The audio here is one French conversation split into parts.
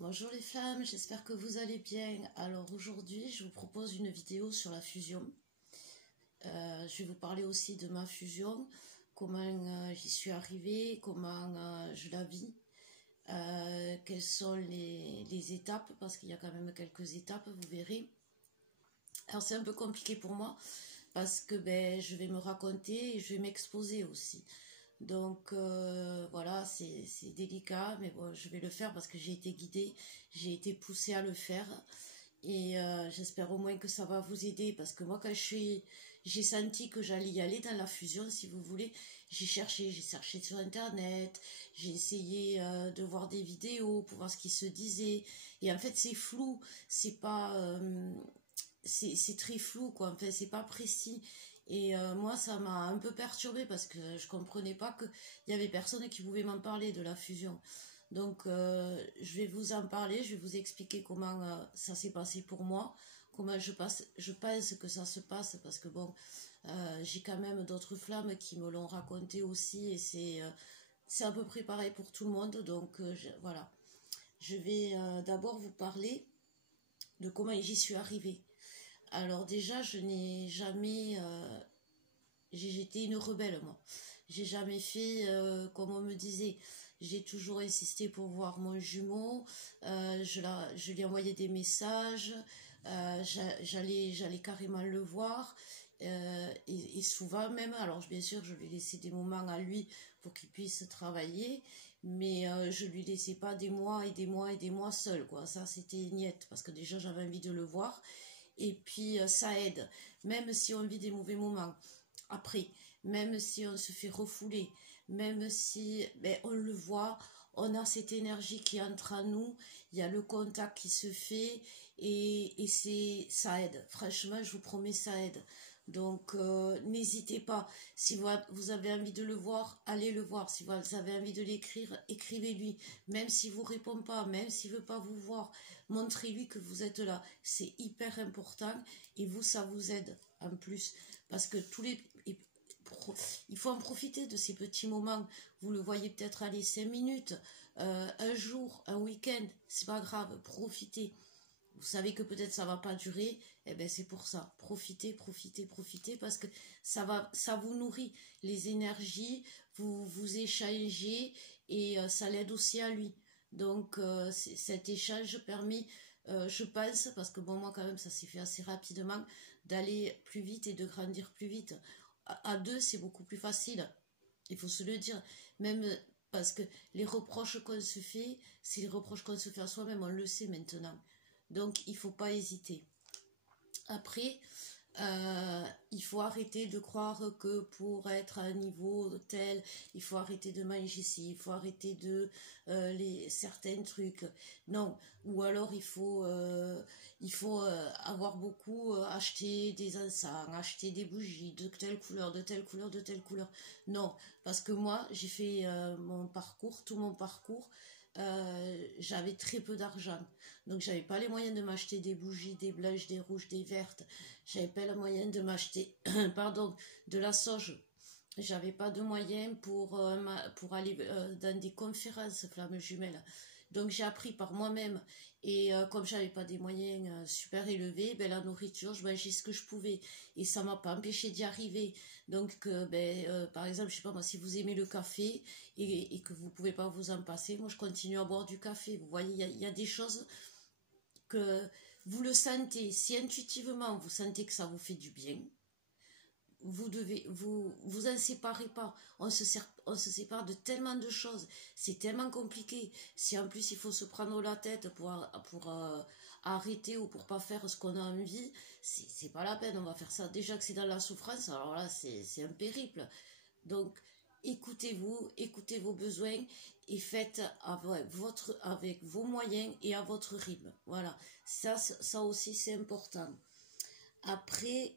Bonjour les femmes, j'espère que vous allez bien. Alors aujourd'hui, je vous propose une vidéo sur la fusion. Je vais vous parler aussi de ma fusion, comment j'y suis arrivée, comment je la vis, quelles sont les étapes, parce qu'il y a quand même quelques étapes, vous verrez. Alors c'est un peu compliqué pour moi, parce que je vais me raconter et je vais m'exposer aussi. Donc voilà, c'est délicat, mais bon, je vais le faire parce que j'ai été guidée, j'ai été poussée à le faire. Et j'espère au moins que ça va vous aider parce que moi, j'ai senti que j'allais y aller dans la fusion, si vous voulez. J'ai cherché sur Internet, j'ai essayé de voir des vidéos pour voir ce qui se disait. Et en fait, c'est flou, c'est pas, c'est très flou, quoi. En fait, c'est pas précis. Et moi, ça m'a un peu perturbée parce que je comprenais pas qu'il y avait personne qui pouvait m'en parler de la fusion. Donc, je vais vous en parler, je vais vous expliquer comment ça s'est passé pour moi, comment je pense que ça se passe, parce que bon, j'ai quand même d'autres flammes qui me l'ont raconté aussi, et c'est à peu près pareil pour tout le monde. Donc, voilà. Je vais d'abord vous parler de comment j'y suis arrivée. Alors déjà, je n'ai jamais... j'étais une rebelle, moi. J'ai jamais fait comme on me disait. J'ai toujours insisté pour voir mon jumeau. Je lui envoyais des messages. J'allais carrément le voir. Et souvent même, alors bien sûr, je lui laissais des moments à lui pour qu'il puisse travailler. Mais je lui laissais pas des mois et des mois et des mois seul, quoi. Ça, c'était niette. Parce que déjà, j'avais envie de le voir. Et puis, ça aide. Même si on vit des mauvais moments après, même si on se fait refouler, même si on le voit, on a cette énergie qui entre à nous, il y a le contact qui se fait et ça aide. Franchement, je vous promets, ça aide. Donc, n'hésitez pas. Si vous avez envie de le voir, allez le voir. Si vous avez envie de l'écrire, écrivez-lui. Même s'il ne vous répond pas, même s'il ne veut pas vous voir, montrez-lui que vous êtes là. C'est hyper important et vous, ça vous aide en plus. Parce que il faut en profiter de ces petits moments. Vous le voyez peut-être aller 5 minutes, un jour, un week-end, c'est pas grave, profitez. Vous savez que peut-être ça va pas durer, et c'est pour ça. Profitez, profitez, profitez, parce que ça vous nourrit les énergies, vous échangez et ça l'aide aussi à lui. Donc cet échange permet, je pense, parce que bon moi quand même ça s'est fait assez rapidement, d'aller plus vite et de grandir plus vite. À deux c'est beaucoup plus facile, il faut se le dire. Même parce que les reproches qu'on se fait, c'est les reproches qu'on se fait à soi-même, on le sait maintenant. Donc il ne faut pas hésiter. Après, il faut arrêter de croire que pour être à un niveau tel, il faut arrêter de manger ici, il faut arrêter de certains trucs. Non, ou alors il faut avoir beaucoup acheté des encens, acheter des bougies de telle couleur, de telle couleur, de telle couleur. Non, parce que moi, j'ai fait mon parcours, tout mon parcours. J'avais très peu d'argent, donc j'avais pas les moyens de m'acheter des bougies, des blanches, des rouges, des vertes. J'avais pas le moyen de m'acheter pardon, de la sauge. J'avais pas de moyens pour aller dans des conférences flammes jumelles. Donc j'ai appris par moi-même. Et comme j'avais pas des moyens super élevés, la nourriture, je mangeais ce que je pouvais. Et ça m'a pas empêché d'y arriver. Donc par exemple, je sais pas moi, si vous aimez le café et que vous pouvez pas vous en passer, moi je continue à boire du café. Vous voyez, il y a des choses que vous le sentez, si intuitivement vous sentez que ça vous fait du bien, vous en séparez pas. On se sépare de tellement de choses, c'est tellement compliqué. Si en plus il faut se prendre la tête pour arrêter ou pour pas faire ce qu'on a envie, c'est pas la peine. On va faire ça déjà que c'est dans la souffrance, alors là c'est un périple. Donc écoutez-vous, écoutez vos besoins et faites avec vos moyens et à votre rythme. Voilà, ça aussi c'est important. Après,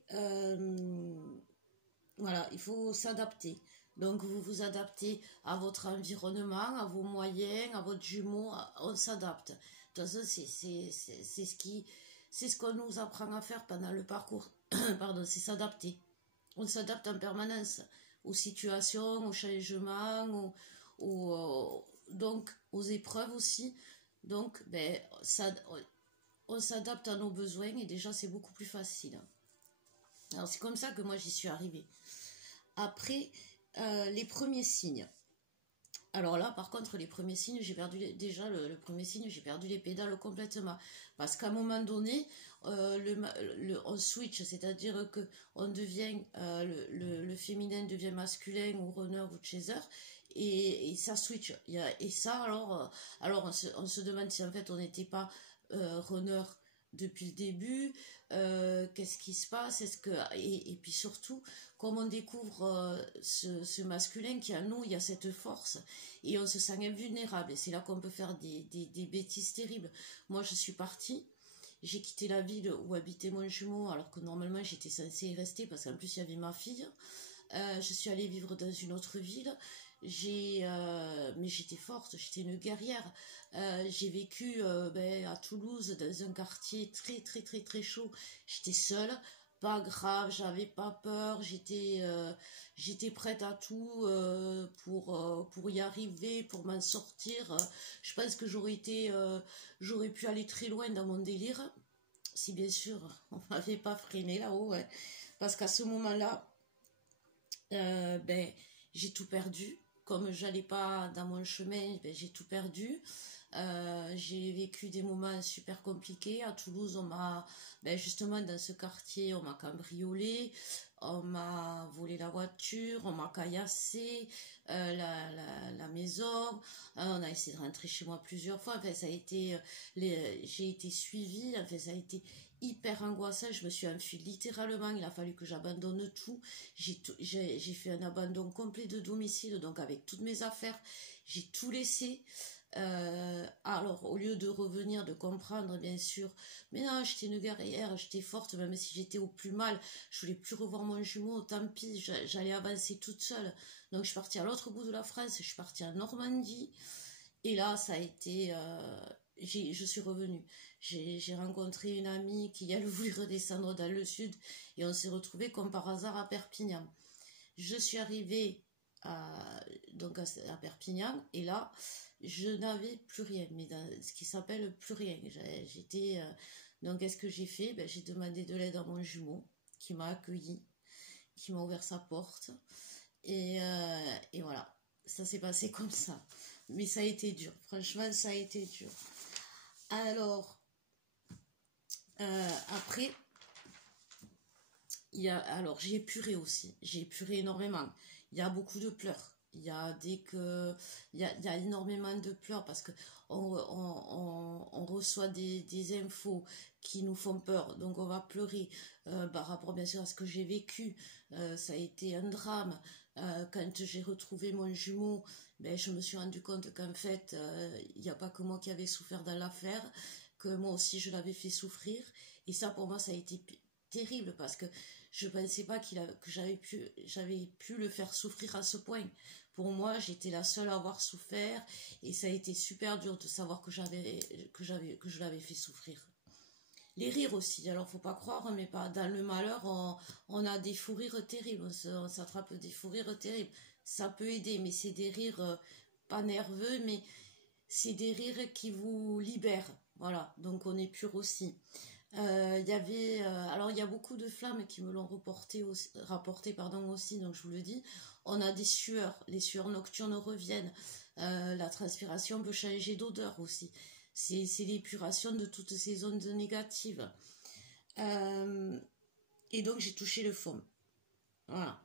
voilà, il faut s'adapter. Donc vous vous adaptez à votre environnement, à vos moyens, à votre jumeau, on s'adapte. De toute façon, c'est ce qu'on nous apprend à faire pendant le parcours. Pardon, c'est s'adapter. On s'adapte en permanence aux situations, aux changements, donc aux épreuves aussi. Donc, ben, on s'adapte à nos besoins et déjà, c'est beaucoup plus facile. Alors, c'est comme ça que moi, j'y suis arrivée. Après, les premiers signes. Alors là, par contre, les premiers signes, j'ai perdu déjà le premier signe, j'ai perdu les pédales complètement. Parce qu'à un moment donné, on switch, c'est-à-dire que on devient le féminin devient masculin ou runner ou chaser, et ça switch. Et ça, alors on se demande si en fait on n'était pas runner depuis le début, qu'est-ce qui se passe, et puis surtout, comme on découvre ce masculin qui a nous, il y a cette force, et on se sent invulnérable, et c'est là qu'on peut faire des bêtises terribles. Moi, je suis partie, j'ai quitté la ville où habitait mon jumeau, alors que normalement j'étais censée y rester, parce qu'en plus il y avait ma fille. Je suis allée vivre dans une autre ville. Mais j'étais forte, j'étais une guerrière. J'ai vécu à Toulouse dans un quartier très très très très chaud. J'étais seule, pas grave, j'avais pas peur, j'étais prête à tout pour y arriver, pour m'en sortir. Je pense que j'aurais pu aller très loin dans mon délire, si bien sûr on m'avait pas freiné là-haut, ouais. Parce qu'à ce moment-là, ben, j'ai tout perdu. Comme j'allais pas dans mon chemin, ben, j'ai tout perdu. J'ai vécu des moments super compliqués. À Toulouse, justement dans ce quartier, on m'a cambriolé, on m'a volé la voiture, on m'a caillassé la maison. On a essayé de rentrer chez moi plusieurs fois. Enfin, j'ai été suivie. Enfin, ça a été hyper angoissant. Je me suis enfuie littéralement. Il a fallu que j'abandonne tout. J'ai fait un abandon complet de domicile, donc avec toutes mes affaires, j'ai tout laissé. Alors, au lieu de revenir, de comprendre, bien sûr, mais non, j'étais une guerrière, j'étais forte, même si j'étais au plus mal, je voulais plus revoir mon jumeau, tant pis, j'allais avancer toute seule. Donc, je suis partie à l'autre bout de la France, je suis partie en Normandie, et là, ça a été. Je suis revenue. J'ai rencontré une amie qui, elle, voulait redescendre dans le sud, et on s'est retrouvés comme par hasard à Perpignan. Je suis arrivée donc à Perpignan, et là, je n'avais plus rien, mais dans ce qui s'appelle plus rien. Donc, qu'est-ce que j'ai fait? Ben, j'ai demandé de l'aide à mon jumeau, qui m'a accueilli, qui m'a ouvert sa porte, et voilà, ça s'est passé comme ça. Mais ça a été dur, franchement, ça a été dur. Alors, après, alors j'ai épuré aussi, j'ai épuré énormément. Il y a beaucoup de pleurs. Il y a énormément de pleurs parce que on reçoit des infos qui nous font peur, donc on va pleurer par rapport bien sûr à ce que j'ai vécu. Ça a été un drame. Quand j'ai retrouvé mon jumeau, ben, je me suis rendu compte qu'en fait, il n'y a pas que moi qui avais souffert dans l'affaire, que moi aussi je l'avais fait souffrir. Et ça, pour moi, ça a été terrible parce que je ne pensais pas que j'avais pu le faire souffrir à ce point. Pour moi, j'étais la seule à avoir souffert et ça a été super dur de savoir que je l'avais fait souffrir. Les rires aussi, alors faut pas croire, mais pas dans le malheur, on a des fous rires terribles, on s'attrape des fous rires terribles. Ça peut aider, mais c'est des rires pas nerveux, mais c'est des rires qui vous libèrent. Voilà, donc on est pur aussi. Alors il y a beaucoup de flammes qui me l'ont rapporté aussi, donc je vous le dis. On a des sueurs, les sueurs nocturnes reviennent. La transpiration peut changer d'odeur aussi. C'est l'épuration de toutes ces ondes négatives. Et donc j'ai touché le fond. Voilà.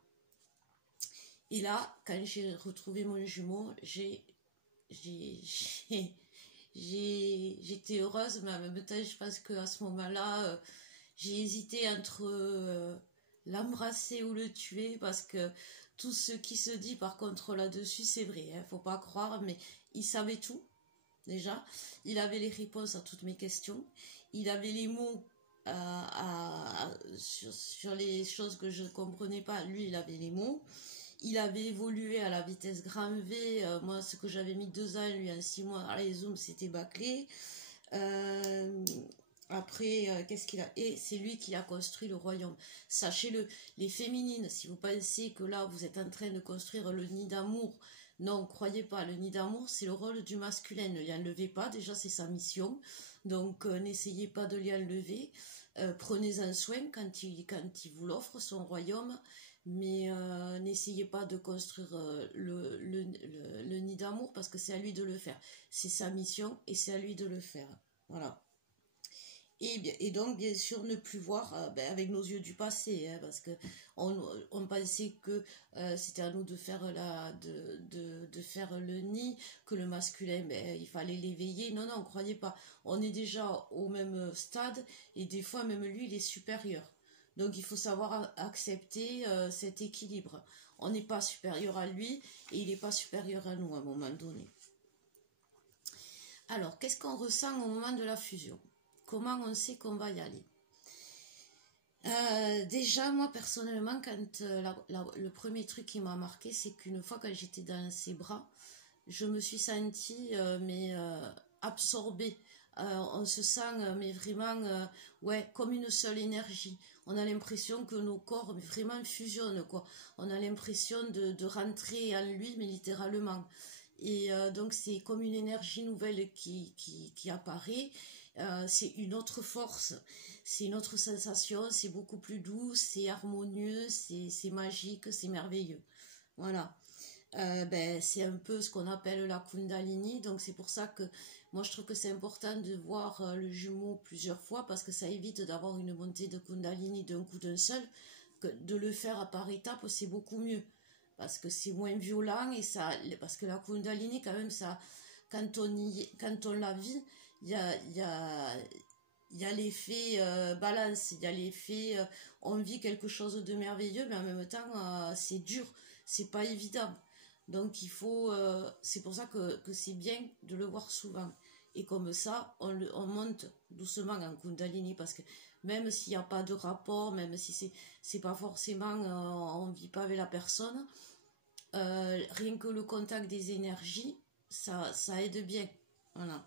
Et là, quand j'ai retrouvé mon jumeau, j'étais heureuse, mais en même temps, je pense qu'à ce moment-là, j'ai hésité entre l'embrasser ou le tuer, parce que tout ce qui se dit par contre là-dessus, c'est vrai, hein, faut pas croire, mais il savait tout, déjà. Il avait les réponses à toutes mes questions. Il avait les mots sur les choses que je ne comprenais pas. Lui, il avait les mots. Il avait évolué à la vitesse grand V. Moi, ce que j'avais mis 2 ans, lui, en 6 mois, allez, zoom, c'était bâclé. Après, qu'est-ce qu'il a... Et c'est lui qui a construit le royaume. Sachez-le, les féminines, si vous pensez que là, vous êtes en train de construire le nid d'amour Non, croyez pas, le nid d'amour, c'est le rôle du masculin. Ne l'y enlevez pas, déjà c'est sa mission. Donc n'essayez pas de l'y enlever. Prenez-en soin quand il vous l'offre, son royaume. Mais n'essayez pas de construire le nid d'amour parce que c'est à lui de le faire. C'est sa mission et c'est à lui de le faire. Voilà. Et donc, bien sûr, ne plus voir avec nos yeux du passé, hein, parce que on pensait que c'était à nous de faire de faire le nid, que le masculin, ben, il fallait l'éveiller. Non, non, croyez pas. On est déjà au même stade, et des fois, même lui, il est supérieur. Donc, il faut savoir accepter cet équilibre. On n'est pas supérieur à lui, et il n'est pas supérieur à nous à un moment donné. Alors, qu'est-ce qu'on ressent au moment de la fusion? Comment on sait qu'on va y aller? Déjà, moi personnellement, quand le premier truc qui m'a marqué, c'est qu'une fois que j'étais dans ses bras, je me suis sentie absorbée. On se sent mais vraiment ouais, comme une seule énergie. On a l'impression que nos corps mais vraiment fusionnent, quoi. On a l'impression de rentrer en lui, mais littéralement. Et donc c'est comme une énergie nouvelle qui apparaît. C'est une autre force, c'est une autre sensation, c'est beaucoup plus doux, c'est harmonieux, c'est magique, c'est merveilleux. Voilà. Ben, c'est un peu ce qu'on appelle la Kundalini, donc c'est pour ça que moi je trouve que c'est important de voir le jumeau plusieurs fois parce que ça évite d'avoir une montée de Kundalini d'un coup d'un seul, que de le faire par étapes c'est beaucoup mieux parce que c'est moins violent et ça, parce que la Kundalini quand même ça, quand on la vit, il y a l'effet balance, il y a l'effet on vit quelque chose de merveilleux mais en même temps c'est dur, c'est pas évident. Donc il faut, c'est pour ça que c'est bien de le voir souvent. Et comme ça, on monte doucement en Kundalini parce que même s'il n'y a pas de rapport, même si c'est pas forcément, on ne vit pas avec la personne, rien que le contact des énergies, ça aide bien. Voilà.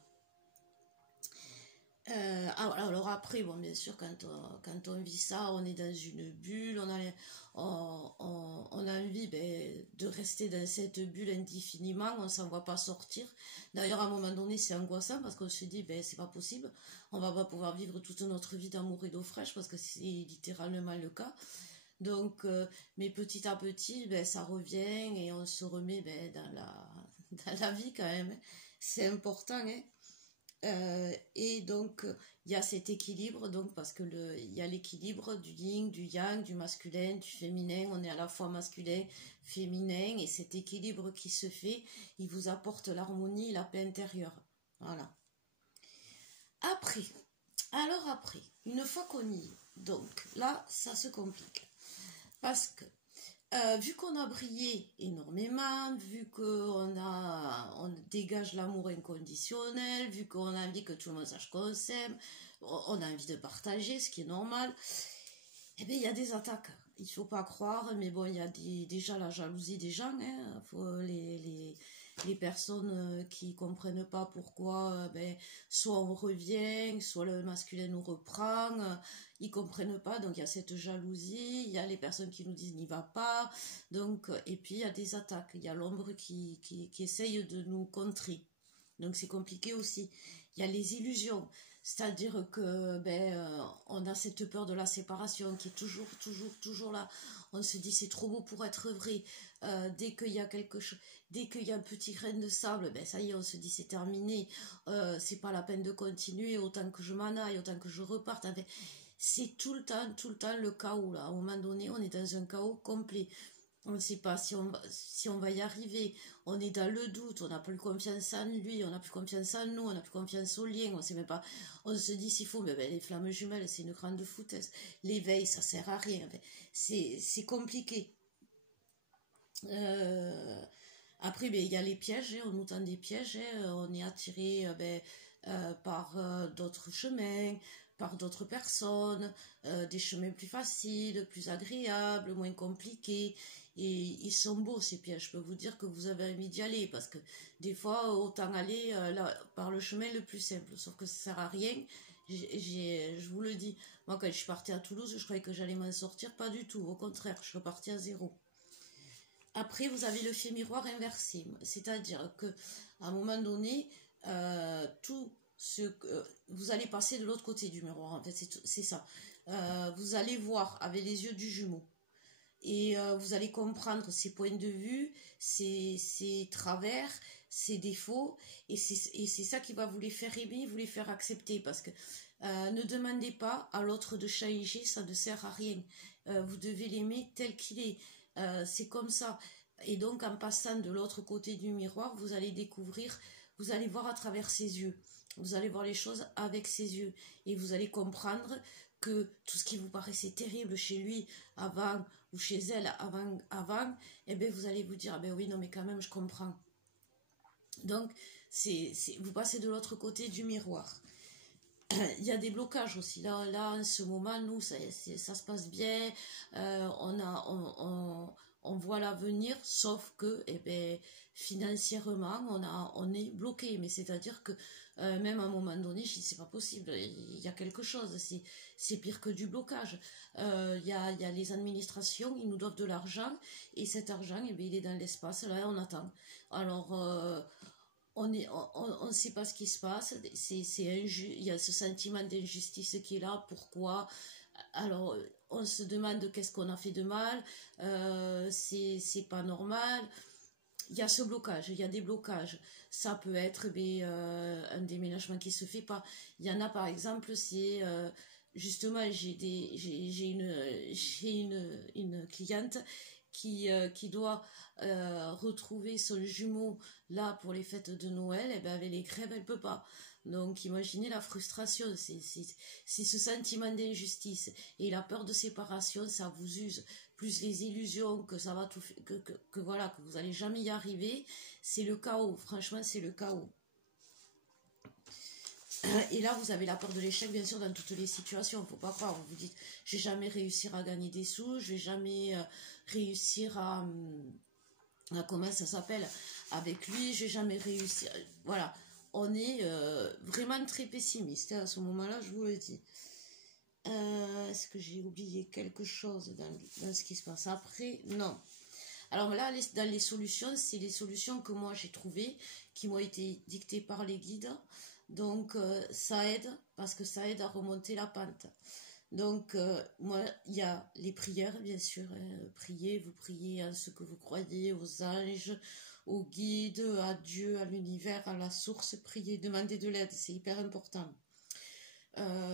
Alors après, bon, bien sûr, quand on vit ça, on est dans une bulle, on a envie de rester dans cette bulle indéfiniment, on ne s'en va pas sortir. D'ailleurs, à un moment donné, c'est angoissant parce qu'on se dit, c'est pas possible, on va pas pouvoir vivre toute notre vie d'amour et d'eau fraîche parce que c'est littéralement le cas. Donc, mais petit à petit, ça revient et on se remet dans la vie quand même. C'est important, hein. Et donc, il y a cet équilibre, donc, parce que il y a l'équilibre du yin, du yang, du masculin, du féminin. On est à la fois masculin, féminin, et cet équilibre qui se fait, il vous apporte l'harmonie, la paix intérieure. Voilà. Après, après, une fois qu'on y est, donc là, ça se complique. Parce que vu qu'on a brillé énormément, vu qu'on dégage l'amour inconditionnel, vu qu'on a envie que tout le monde sache qu'on s'aime, on a envie de partager, ce qui est normal, eh bien il y a des attaques. Il ne faut pas croire, mais bon, il y a déjà la jalousie des gens, hein. Les personnes qui comprennent pas pourquoi, soit on revient, soit le masculin nous reprend, ils comprennent pas, donc il y a cette jalousie, il y a les personnes qui nous disent n'y va pas, donc, et puis il y a des attaques, il y a l'ombre qui essaye de nous contrer, donc c'est compliqué aussi. Il y a les illusions, c'est-à-dire que on a cette peur de la séparation qui est toujours là. On se dit c'est trop beau pour être vrai. Dès qu'il y a quelque chose, dès qu'il y a un petit grain de sable, ça y est, on se dit c'est terminé. C'est pas la peine de continuer. Autant que je m'en aille, autant que je reparte. Enfin, c'est tout le temps le chaos là. À un moment donné, on est dans un chaos complet. On ne sait pas si on va y arriver, on est dans le doute, on n'a plus confiance en lui, on n'a plus confiance en nous, on n'a plus confiance au lien, on sait même pas, on se dit s'il faut, les flammes jumelles c'est une grande foutaise, l'éveil ça sert à rien, c'est compliqué. Après il y a les pièges, on nous tend des pièges, on est attiré par d'autres chemins, par d'autres personnes, des chemins plus faciles, plus agréables, moins compliqués. Et ils sont beaux ces pièges, je peux vous dire que vous avez envie d'y aller, parce que des fois, autant aller par le chemin le plus simple, sauf que ça sert à rien. Je vous le dis, moi quand je suis partie à Toulouse, je croyais que j'allais m'en sortir, pas du tout, au contraire, je suis repartie à zéro. Après, vous avez le fait miroir inversé, c'est-à-dire que à un moment donné, tout ce que vous allez passer de l'autre côté du miroir. En fait, c'est ça. Vous allez voir avec les yeux du jumeau et vous allez comprendre ses points de vue, ses travers, ses défauts, et c'est ça qui va vous les faire aimer, vous les faire accepter, parce que ne demandez pas à l'autre de changer, ça ne sert à rien. Vous devez l'aimer tel qu'il est. C'est comme ça. Et donc, en passant de l'autre côté du miroir, vous allez découvrir, vous allez voir à travers ses yeux. Vous allez voir les choses avec ses yeux. Et vous allez comprendre que tout ce qui vous paraissait terrible chez lui avant ou chez elle avant, eh bien, vous allez vous dire, ah ben oui, non, mais quand même, je comprends. Donc, vous passez de l'autre côté du miroir. Il y a des blocages aussi. Là en ce moment, nous, ça se passe bien. On voit l'avenir, sauf que eh ben, financièrement, on est bloqué. Mais c'est-à-dire que même à un moment donné, je dis, c'est pas possible. Il y a quelque chose. C'est pire que du blocage. Il y a les administrations, ils nous doivent de l'argent. Et cet argent, eh ben, il est dans l'espace. Là, on attend. Alors... on ne sait pas ce qui se passe, il y a ce sentiment d'injustice qui est là, pourquoi, alors on se demande qu'est-ce qu'on a fait de mal, c'est pas normal, il y a ce blocage, il y a des blocages, ça peut être un déménagement qui se fait pas, il y en a par exemple, c'est justement j'ai une cliente qui doit retrouver son jumeau là pour les fêtes de Noël, et ben avec les crèves elle peut pas. Donc imaginez la frustration, c'est ce sentiment d'injustice et la peur de séparation, ça vous use, plus les illusions que ça va tout que voilà, que vous allez jamais y arriver, c'est le chaos, franchement c'est le chaos. Et là, vous avez la peur de l'échec, bien sûr, dans toutes les situations. Faut pas croire. Vous vous dites, je vais jamais réussir à gagner des sous, je vais jamais réussir comment ça s'appelle, avec lui, je vais jamais réussir. Voilà, on est vraiment très pessimiste à ce moment-là, je vous le dis. Est-ce que j'ai oublié quelque chose dans ce qui se passe après? Non. Alors là, dans les solutions, c'est les solutions que moi j'ai trouvées, qui m'ont été dictées par les guides. Donc ça aide, parce que ça aide à remonter la pente. Donc moi, il y a les prières, bien sûr. Priez, vous priez à ce que vous croyez, aux anges, aux guides, à Dieu, à l'univers, à la source. Priez, demandez de l'aide, c'est hyper important.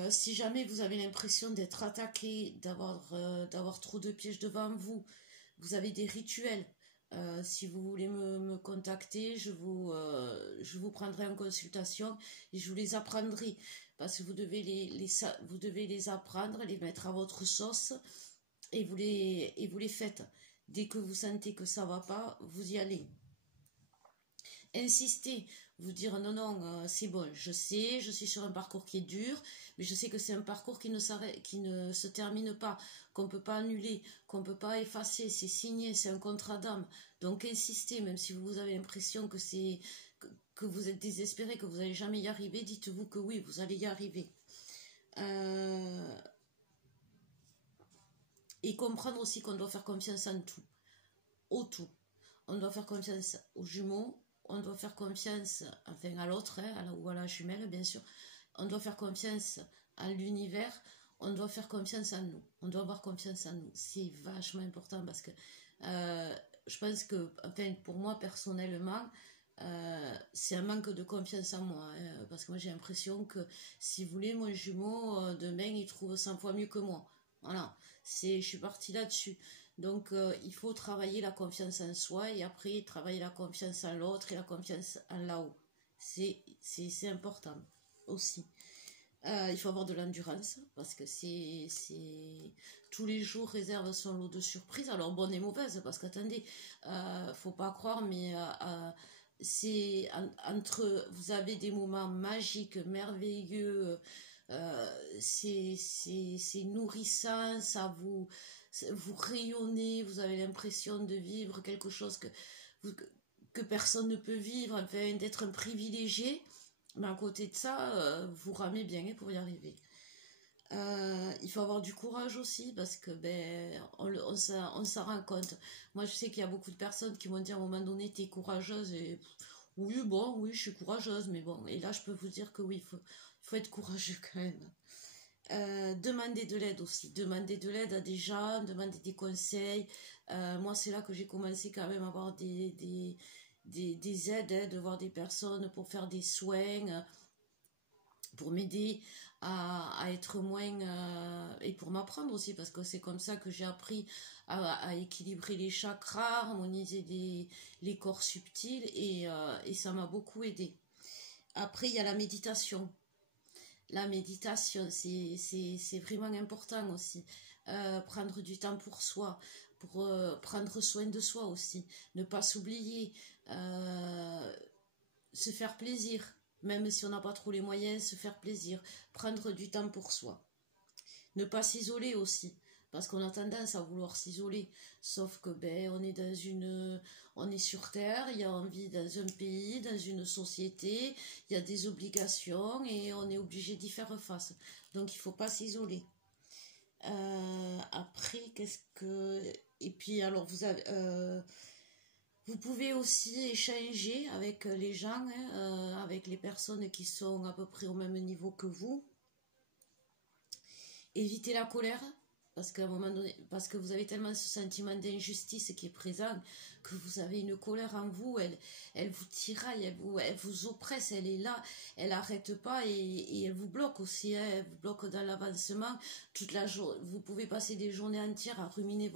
Si jamais vous avez l'impression d'être attaqué, d'avoir trop de pièges devant vous, vous avez des rituels. Si vous voulez me contacter, je vous prendrai en consultation et je vous les apprendrai. Parce que vous devez les apprendre, les mettre à votre sauce et vous les faites. Dès que vous sentez que ça va pas, vous y allez. Insistez, vous dire non, c'est bon, je sais, je suis sur un parcours qui est dur, mais je sais que c'est un parcours qui ne se termine pas, qu'on ne peut pas annuler, qu'on ne peut pas effacer, c'est signé, c'est un contrat d'âme. Donc insistez, même si vous avez l'impression que vous êtes désespéré, que vous n'allez jamais y arriver, dites-vous que oui, vous allez y arriver. Et comprendre aussi qu'on doit faire confiance en tout, au tout. On doit faire confiance aux jumeaux, on doit faire confiance à l'autre, ou à la jumelle, bien sûr. On doit faire confiance à l'univers, on doit faire confiance en nous. On doit avoir confiance en nous. C'est vachement important parce que je pense que, pour moi, personnellement, c'est un manque de confiance en moi. Parce que moi, j'ai l'impression que, si vous voulez, mon jumeau, demain, il trouve 100 fois mieux que moi. Voilà. Je suis partie là-dessus. Donc, il faut travailler la confiance en soi et après travailler la confiance en l'autre et la confiance en là-haut. C'est important aussi. Il faut avoir de l'endurance parce que tous les jours réserve son lot de surprises. Alors, bonne et mauvaise, parce qu'attendez, faut pas croire, mais c'est entre vous avez des moments magiques, merveilleux. C'est nourrissant, vous rayonnez, vous avez l'impression de vivre quelque chose que personne ne peut vivre, d'être un privilégié, mais à côté de ça, vous ramez bien pour y arriver. Il faut avoir du courage aussi parce que ben, on s'en rend compte. Moi, je sais qu'il y a beaucoup de personnes qui m'ont dit à un moment donné, t'es courageuse. Et oui, bon, oui, je suis courageuse, mais bon. Et là, je peux vous dire que oui, il faut être courageux quand même. Demander de l'aide aussi. Demander de l'aide à des gens, demander des conseils. Moi, c'est là que j'ai commencé quand même à avoir des aides, hein, de voir des personnes pour faire des soins, pour m'aider à être moins et pour m'apprendre aussi parce que c'est comme ça que j'ai appris à équilibrer les chakras, harmoniser les corps subtils et ça m'a beaucoup aidé. Après il y a la méditation c'est vraiment important aussi. Prendre du temps pour soi, pour prendre soin de soi aussi, ne pas s'oublier, se faire plaisir, même si on n'a pas trop les moyens, se faire plaisir, prendre du temps pour soi. Ne pas s'isoler aussi, parce qu'on a tendance à vouloir s'isoler, sauf que ben on est sur Terre, il y a envie dans un pays, dans une société, il y a des obligations et on est obligé d'y faire face. Donc il ne faut pas s'isoler. Après, qu'est-ce que... Et puis alors vous pouvez aussi échanger avec les gens, hein, avec les personnes qui sont à peu près au même niveau que vous. Évitez la colère, parce qu'à un moment donné, parce que vous avez tellement ce sentiment d'injustice qui est présent, que vous avez une colère en vous, elle vous tiraille, elle vous oppresse, elle est là, elle n'arrête pas et elle vous bloque aussi, hein, elle vous bloque dans l'avancement. Vous pouvez passer des journées entières à ruminer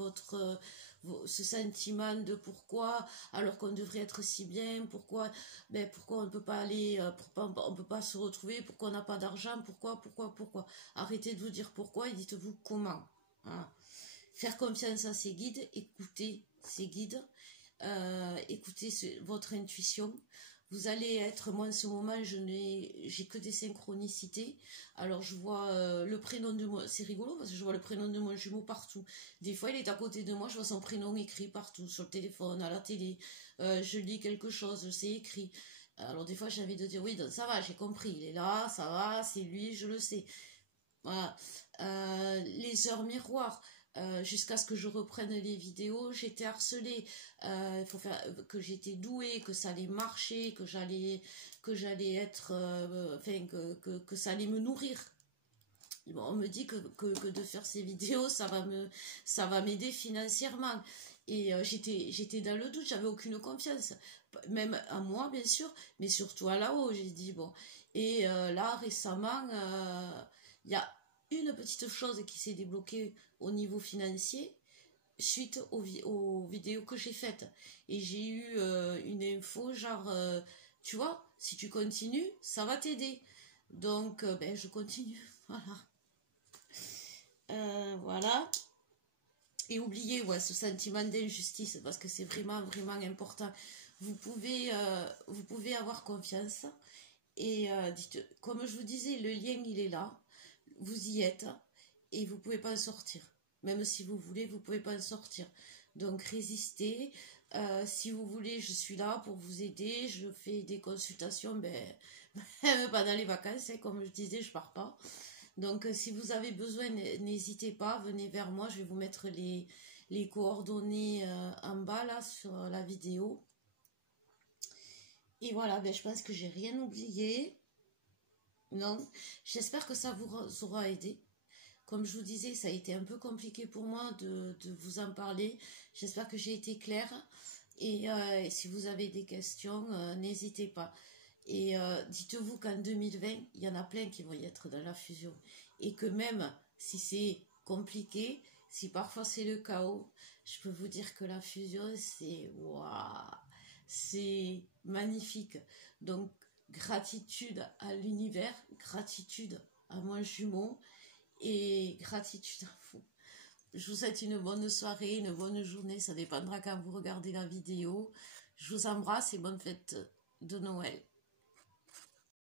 ce sentiment de pourquoi, alors qu'on devrait être si bien, pourquoi on ne peut pas aller, pourquoi on ne peut pas se retrouver, pourquoi on n'a pas d'argent, pourquoi. Arrêtez de vous dire pourquoi et dites-vous comment. Voilà. Faire confiance à ses guides, écoutez ces guides, écoutez votre intuition. Vous allez être, moi en ce moment, j'ai que des synchronicités. Alors je vois le prénom de moi, c'est rigolo parce que je vois le prénom de mon jumeau partout. Des fois il est à côté de moi, je vois son prénom écrit partout, sur le téléphone, à la télé. Je lis quelque chose, c'est écrit. Alors des fois j'ai envie de dire oui, ça va, j'ai compris, il est là, ça va, c'est lui, je le sais. Voilà. Les heures miroirs. Jusqu'à ce que je reprenne les vidéos, j'étais harcelée. Que j'étais douée, que ça allait marcher, que j'allais être, enfin que ça allait me nourrir. Bon, on me dit que de faire ces vidéos, ça va m'aider financièrement. Et j'étais dans le doute, j'avais aucune confiance, même à moi bien sûr, mais surtout à là-haut. J'ai dit bon. Et là récemment, il y a une petite chose qui s'est débloquée au niveau financier suite aux vidéos que j'ai faites. Et j'ai eu une info genre, tu vois, si tu continues, ça va t'aider. Donc, ben, je continue. Voilà. Voilà. Et oubliez ce sentiment d'injustice parce que c'est vraiment, vraiment important. Vous pouvez avoir confiance. Et comme je vous disais, le lien, il est là. Vous y êtes et vous ne pouvez pas en sortir. Même si vous voulez, vous ne pouvez pas en sortir. Donc résistez. Si vous voulez, je suis là pour vous aider. Je fais des consultations, ben, pendant les vacances, hein, comme je disais, je pars pas. Donc si vous avez besoin, n'hésitez pas, venez vers moi. Je vais vous mettre les coordonnées en bas là sur la vidéo. Et voilà, ben, je pense que j'ai rien oublié. Non, j'espère que ça vous aura aidé. Comme je vous disais, ça a été un peu compliqué pour moi de vous en parler. J'espère que j'ai été claire. Et si vous avez des questions, n'hésitez pas. Et dites-vous qu'en 2020, il y en a plein qui vont y être dans la fusion. Et que même si c'est compliqué, si parfois c'est le chaos, je peux vous dire que la fusion, c'est waouh, c'est magnifique. Donc, gratitude à l'univers, gratitude à mon jumeau et gratitude à vous. Je vous souhaite une bonne soirée, une bonne journée, ça dépendra quand vous regardez la vidéo. Je vous embrasse et bonne fête de Noël.